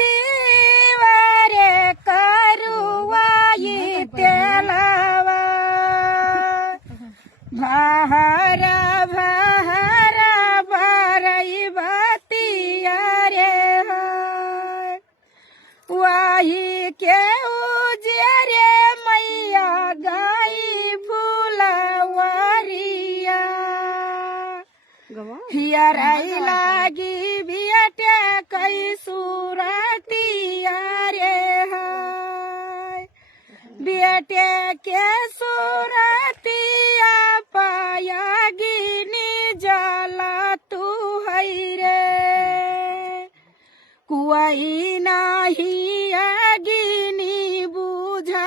दीवारे करुवाई तेलावा भाहरा भाहरा भरई बतिया रे वही के उजरे मैया गाई फुलवरिया हियराई लागी बियटे कई सुरतिया रे बेटे के सुरतिया पाया गिनी जला तू है रे कुआई नाही अगिनी बुझा